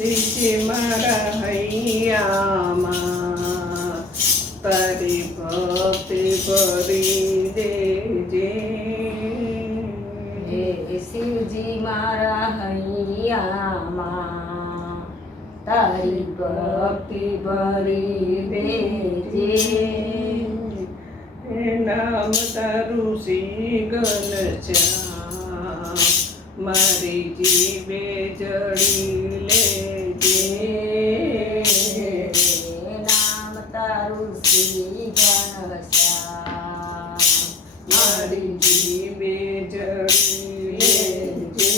શ્રીજી મારા હૈયામાં તારી ભક્તિ ભરી દેજે. હે શિવજી મારા હૈયામાં તારી ભક્તિ ભરી દેજે. નામ તારું શ્રી ઘનશ્યામ મારી જીવે જડી લેજે. નામ તારું શ્રી ઘનશ્યામ મારી જીવે જડી લેજે.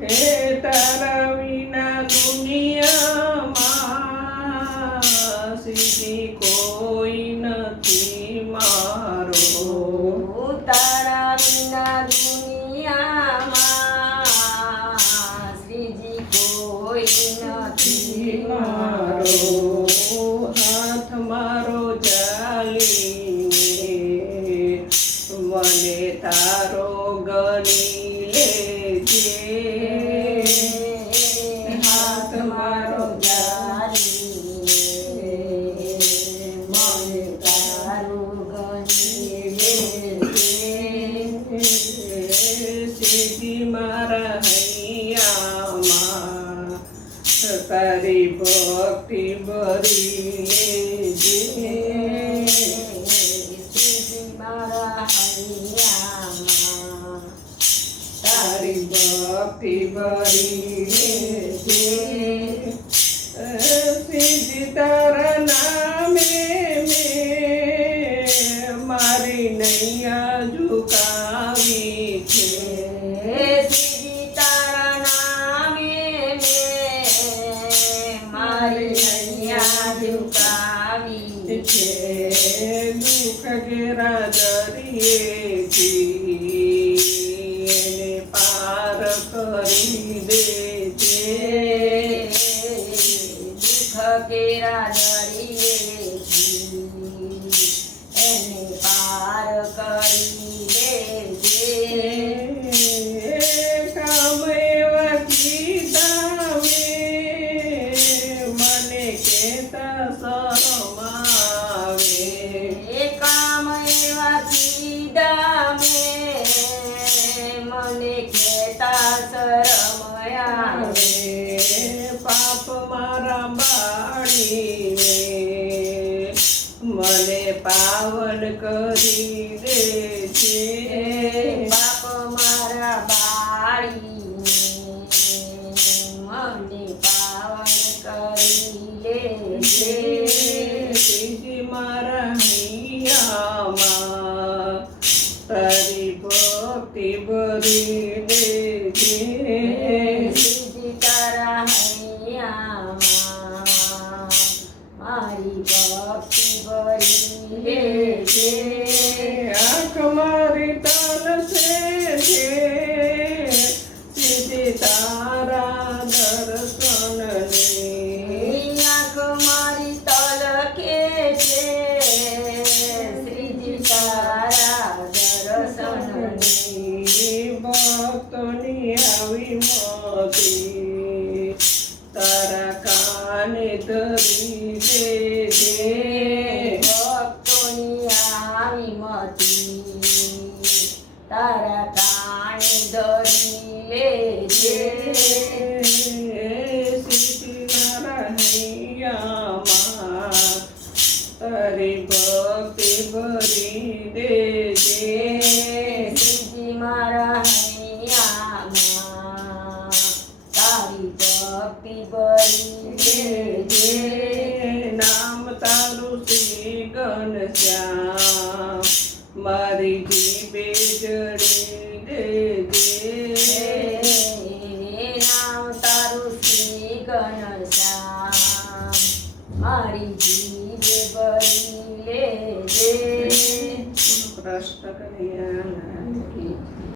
હે તારા વિના દુનિયામાં સીધી કોઈ નથી મારો. તારા વિના દુનિયામાં શ્રીજી કોઈ નથી મારો. હાથ મારો ચાલીને મને તારો ગણી લેજે. હાથ મારો જારીને મને તારું ગણી લેજે. સીધી મારા હૈયામાં તારી ભક્તિ ભરી લેજે. શ્રીજી મારા હૈયામાં તારી ભક્તિ ભરી લેજે. સીધી તારા નામે મેં મારી નૈયા ઝુકાવી છે. શ્રીજી તારા નામે મેં મારી નૈયા ઝુકાવી છે. દુઃખ ઘેરા દરિયેથી એને પાર કરી દેજે. દુઃખ કેરા દરિયેથી એને પાર કરી દેજે. કામ એવા કીધા મને કહેતા શરમ આવે. કામ એવા કીધા મને કહેતા શરમ આવે. પાપ મારા બાળીને મને પાવન કરી દેજે. પાપ મારા બાળીને મને પાવન કરી લેજે. શ્રીજી મારા હૈયામાં તારી ભક્તિ ભરી દેજે. શ્રીજી તારા હૈયામાં મારી ભક્તિ ભરી લેજે. આંખ મારી તલસે છે સીધી તારા દર્શનની. આંખ મારી તલકે છે શ્રીજી તારા દર્શનની. ભક્તોની આવી મતી તારા કાને ધરી દેજે. ભક્તોની આવી મતી તારા કાને ધરી લેજે. સીધી મારા હૈયામાં તારી ભક્તિ ભરી દેજે. શ્રીજી મારા હૈયામાં તારી ભક્તિ ભરી લેજે. નામ તારું શ્રી ઘનશ્યામ મારી જીભે જડી દેજે. નામ તારું શ્રી ઘનશ્યામ મારી જીભે ભરી લેજે. કૃષ્ણ કનૈયા